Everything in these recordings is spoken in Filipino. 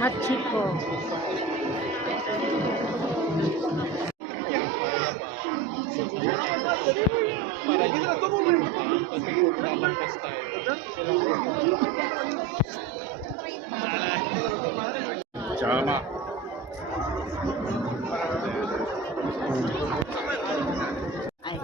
Hachiko. Chama. Ay.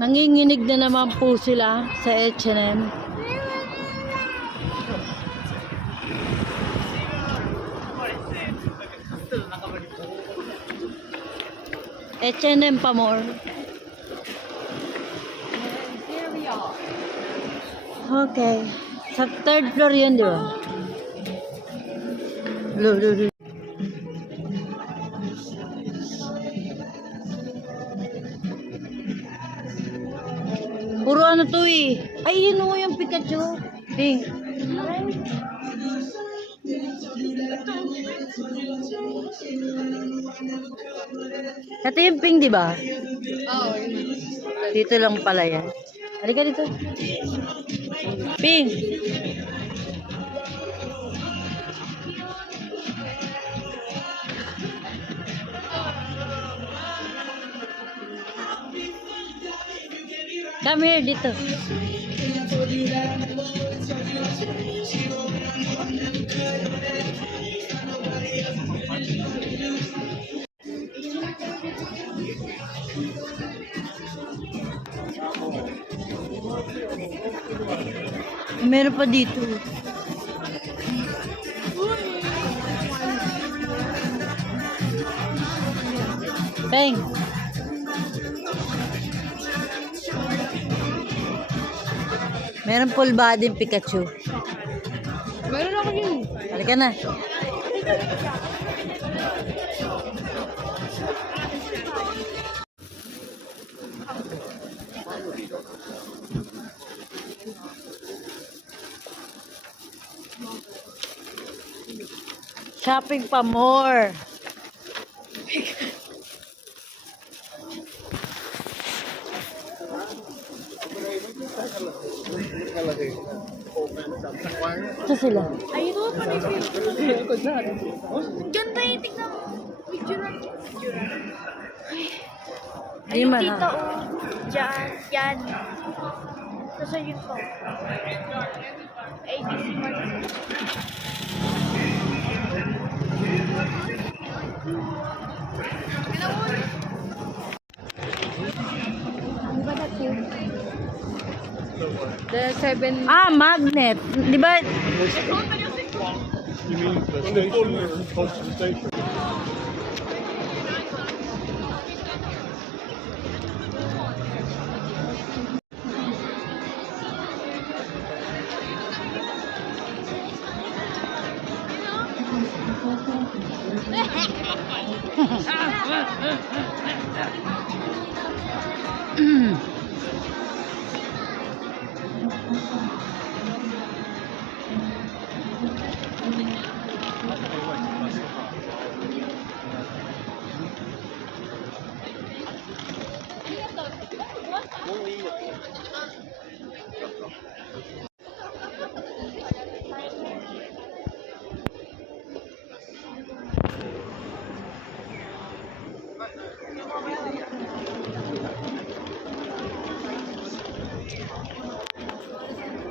Nanginginig na naman po sila sa H&M. H&M pa more. Okay. Sa third floor yun, di ba? Puro ano to eh. Ay, yun o yung Pikachu. Pink. Ito yung pink, di ba? Oo. Dito lang pala yan. Halika dito. Pink. Come here, dito. Meron pa dito. Bang. Meron full body Pikachu. Meron ako yun. Halika na. Shopping pa more. Ito sila. Ayun o, ganda yung tignan mo. Picture na. Di man Dito ha. o. Diyan. Yan. Tapos yun po. ABC Mart. Ano ba natin? The 7. Ah, magnet. Di ba? You mean the station? Close to the station?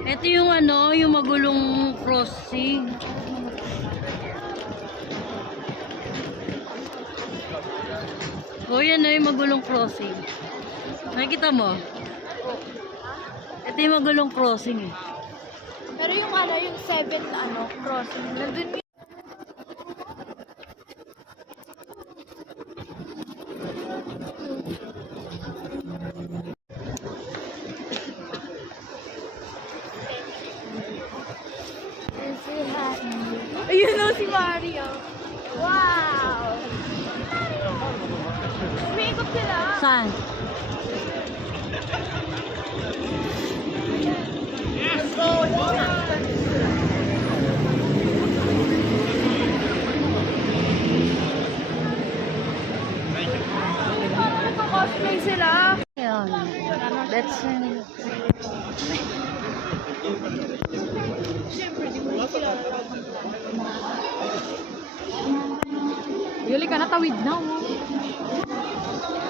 Ito yung ano, yung magulong crossing. O yan na yung magulong crossing. Nakikita mo? Ito yung magulong crossing eh. Pero yung ano, yung 7 ano, crossing. Nandun yung ayun o si Mario. Wow! Umiikot sila. Saan? Ayan. Let's Yuli ka na, tawid na.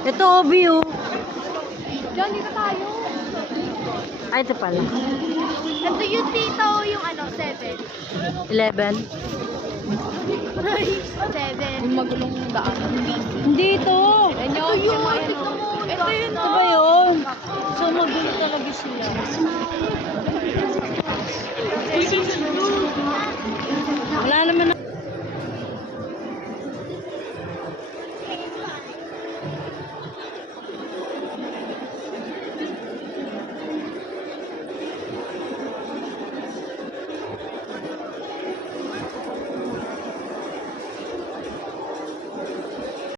Ito, Obi, oh. Diyan, dito tayo. Ay, ito pala. Ito yung tito, yung ano, 7. 11. 7. Yung magulong daan. Hindi ito. Ito yun. Ito yun. Ito ba yun? So, magulo talaga sila. Wala naman na.